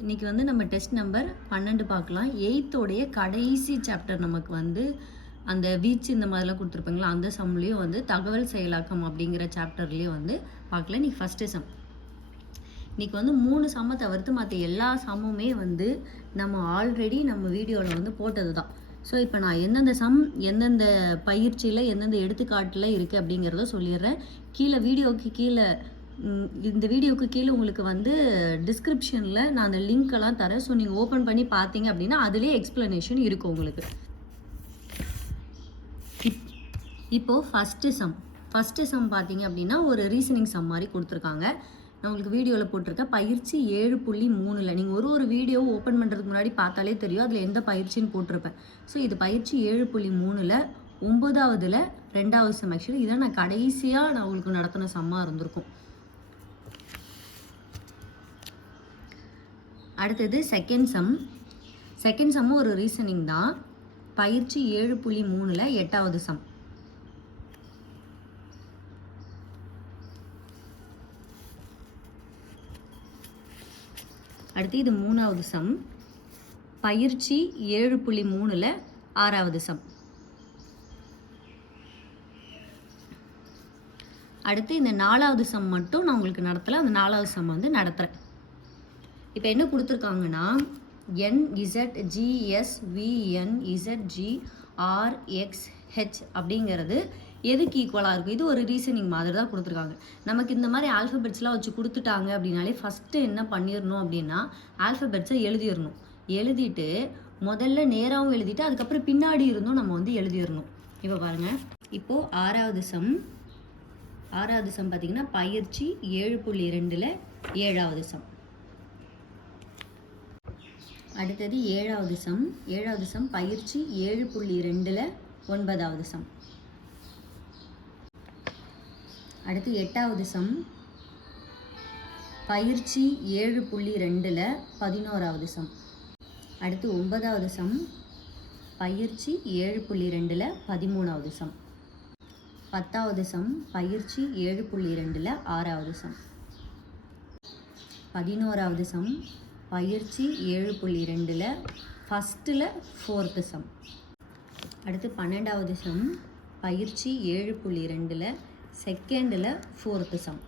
இன்றைக்கி வந்து நம்ம டெஸ்ட் நம்பர் 12 பார்க்கலாம். 8th கடைசி சாப்டர் நமக்கு வந்து அந்த வீச்சு இந்த மாதிரிலாம் கொடுத்துருப்பாங்களா, அந்த சம்லேயும் வந்து தகவல் செயலாக்கம் அப்படிங்கிற சாப்டர்லேயும் வந்து பார்க்கலாம். இன்றைக்கி ஃபஸ்ட்டு சம். இன்றைக்கி வந்து 3 சம்மை தவிர்த்து மற்ற எல்லா சம்முமே வந்து நம்ம ஆல்ரெடி நம்ம வீடியோவில் வந்து போட்டது தான். ஸோ இப்போ நான் எந்தெந்த சம் எந்தெந்த பயிற்சியில் எந்தெந்த எடுத்துக்காட்டில் இருக்குது அப்படிங்கிறத சொல்லிடுறேன். வீடியோவுக்கு கீழே இந்த வீடியோவுக்கு கீழே உங்களுக்கு வந்து டிஸ்கிரிப்ஷனில் நான் அந்த லிங்க்கெல்லாம் தரேன். ஸோ நீங்கள் ஓப்பன் பண்ணி பார்த்தீங்க அப்படின்னா அதிலே எக்ஸ்ப்ளனேஷன் இருக்கும் உங்களுக்கு. இப்போது ஃபஸ்ட்டு சம் பார்த்தீங்க அப்படின்னா ஒரு ரீசனிங் சம் மாதிரி கொடுத்துருக்காங்க. நான் உங்களுக்கு வீடியோவில் போட்டிருக்கேன். பயிற்சி 7.3. நீங்கள் ஒரு வீடியோ ஓப்பன் பண்ணுறதுக்கு முன்னாடி பார்த்தாலே தெரியும் அதில் எந்த பயிற்சின்னு போட்டிருப்பேன். ஸோ இது பயிற்சி 7.3ல் 9வதுல 2வது சம். ஆக்சுவலி இதை நான் கடைசியாக நான் உங்களுக்கு நடத்தின சம்மாக இருந்திருக்கும். அடுத்தது செகண்ட் சம்மும் ஒரு ரீசனிங் தான். பயிற்சி 7.3ல் 8வது சம். அடுத்து இது 3வது சம். பயிற்சி 7.3ல் 6வது சம். அடுத்து இந்த 4வது சம் மட்டும் நான் உங்களுக்கு நடத்தலை. அந்த 4வது சம் வந்து நடத்துகிறேன். இப்போ என்ன கொடுத்துருக்காங்கன்னா NZGSVNZGRXH அப்படிங்கிறது எதுக்கு ஈக்குவலாக இருக்கும்? இது ஒரு ரீசனிங் மாதிரி தான் கொடுத்துருக்காங்க. நமக்கு இந்த மாதிரி ஆல்ஃபபெட்ஸ்லாம் வச்சு கொடுத்துட்டாங்க அப்படின்னாலே ஃபஸ்ட்டு என்ன பண்ணிடணும் அப்படின்னா ஆல்ஃபபெட்ஸை எழுதிடணும். எழுதிட்டு முதல்ல நேராகவும் எழுதிட்டு அதுக்கப்புறம் பின்னாடி இருந்தும் நம்ம வந்து எழுதிடணும். இப்போ பாருங்கள், இப்போது ஆறாவது சம் பார்த்திங்கன்னா பயிற்சி 7.2ல் 7வது சம். அடுத்தது 7வது சம் பயிற்சி 7.2ல் 9வது சம். அடுத்து 8வது சம் பயிற்சி 7.2ல் 11வது சம். அடுத்து 9வது சம் பயிற்சி 7.2ல் 13வது சம். 10வது சம் பயிற்சி 7.2ல் 6வது சம். 11வது சம் பயிற்சி 7.2ல் ஃபஸ்ட்டில் 4th சம். அடுத்து 12வது சம் பயிற்சி 7.2ல் செகண்டில் 4th சம்.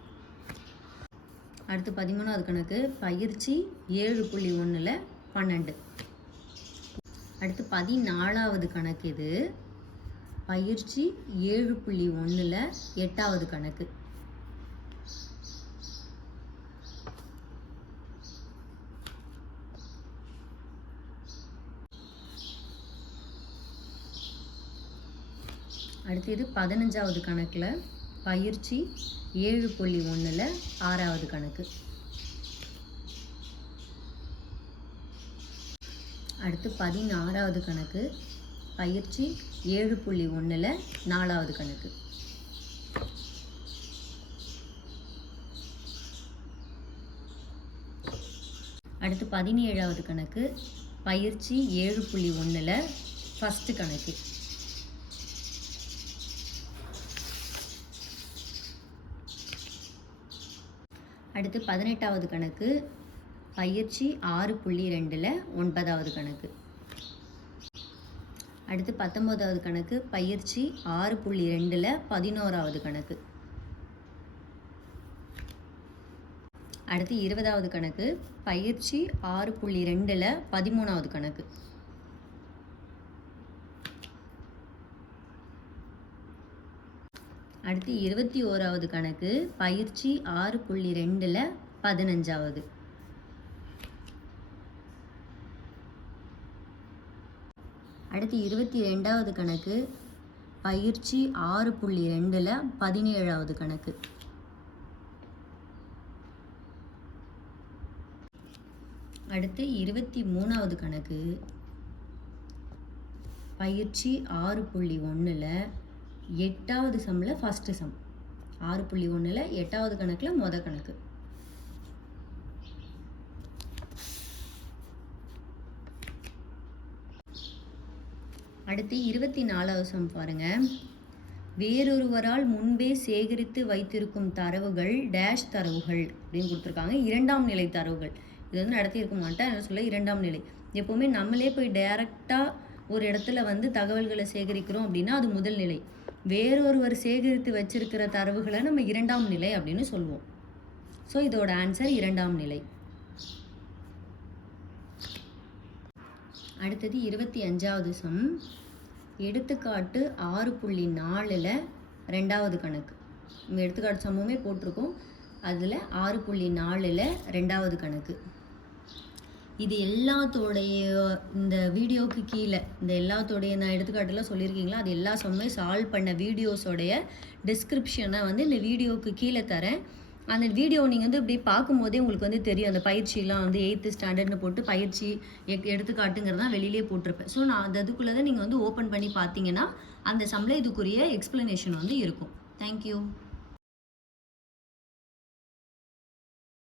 அடுத்து 13வது கணக்கு பயிற்சி 7.1ல் 12. அடுத்து 14வது கணக்கு இது பயிற்சி 7.1ல் 8வது கணக்கு. அடுத்து இது 15வது கணக்கில் பயிற்சி 7.1ல் 6வது கணக்கு. அடுத்து 16வது கணக்கு பயிற்சி 7.1ல் 4வது கணக்கு. அடுத்து 17வது கணக்கு பயிற்சி 7.1ல் ஃபஸ்ட்டு கணக்கு. அடுத்து 18வது கணக்கு பயிற்சி 6.2ல் 9வது கணக்கு. அடுத்து 19வது கணக்கு பயிற்சி 6.2ல் 11வது கணக்கு. அடுத்து 20வது கணக்கு பயிற்சி 6.2ல் 13வது கணக்கு. அடுத்து 21வது கணக்கு பயிற்சி 6.2ல் 15வது. அடுத்து 22வது கணக்கு பயிற்சி 6.2ல் 17வது கணக்கு. அடுத்து 23வது கணக்கு பயிற்சி 6.1ல் 8வது சம்மில் ஃபஸ்ட்டு சம். 6.1ல் 8வது கணக்கில் மொதல் கணக்கு. அடுத்து 24வது சம் பாருங்கள். வேறொருவரால் முன்பே சேகரித்து வைத்திருக்கும் தரவுகள் டேஷ் தரவுகள் அப்படின்னு கொடுத்துருக்காங்க. இரண்டாம் நிலை தரவுகள். இது வந்து நடத்தியிருக்க மாட்டேன். என்ன சொல்ல 2ஆம் நிலை. எப்போவுமே நம்மளே போய் டைரெக்டாக ஒரு இடத்துல வந்து தகவல்களை சேகரிக்கிறோம் அப்படின்னா அது முதல் நிலை. வேறொருவர் சேகரித்து வச்சிருக்கிற தரவுகளை நம்ம 2ஆம் நிலை அப்படின்னு சொல்லுவோம். ஸோ இதோட ஆன்சர் 2ஆம் நிலை. அடுத்தது 25வது சம். எடுத்துக்காட்டு 6.4ல் 2வது கணக்கு. நம்ம எடுத்துக்காட்டு சம்முமே போட்டிருக்கோம். அதில் 6.4ல் 2வது கணக்கு. இது எல்லாத்தோடைய இந்த வீடியோவுக்கு கீழே இந்த எல்லாத்தோடைய நான் எடுத்துக்காட்டுலாம் சொல்லியிருக்கீங்களா, அது எல்லா சம்மே சால்வ் பண்ண வீடியோஸோடைய டிஸ்கிரிப்ஷனை வந்து இந்த வீடியோவுக்கு கீழே தரேன். அந்த வீடியோ நீங்கள் வந்து இப்படி பார்க்கும்போதே உங்களுக்கு வந்து தெரியும். அந்த பயிற்சியெலாம் வந்து 8th ஸ்டாண்டர்ட்னு போட்டு பயிற்சி எடுத்துக்காட்டுங்கிறதான் வெளியிலே போட்டிருப்பேன். ஸோ நான் அந்த இதுக்குள்ளே தான் நீங்கள் வந்து ஓப்பன் பண்ணி பார்த்தீங்கன்னா அந்த சம்மில் இதுக்குரிய எக்ஸ்ப்ளனேஷன் வந்து இருக்கும். தேங்க்யூ.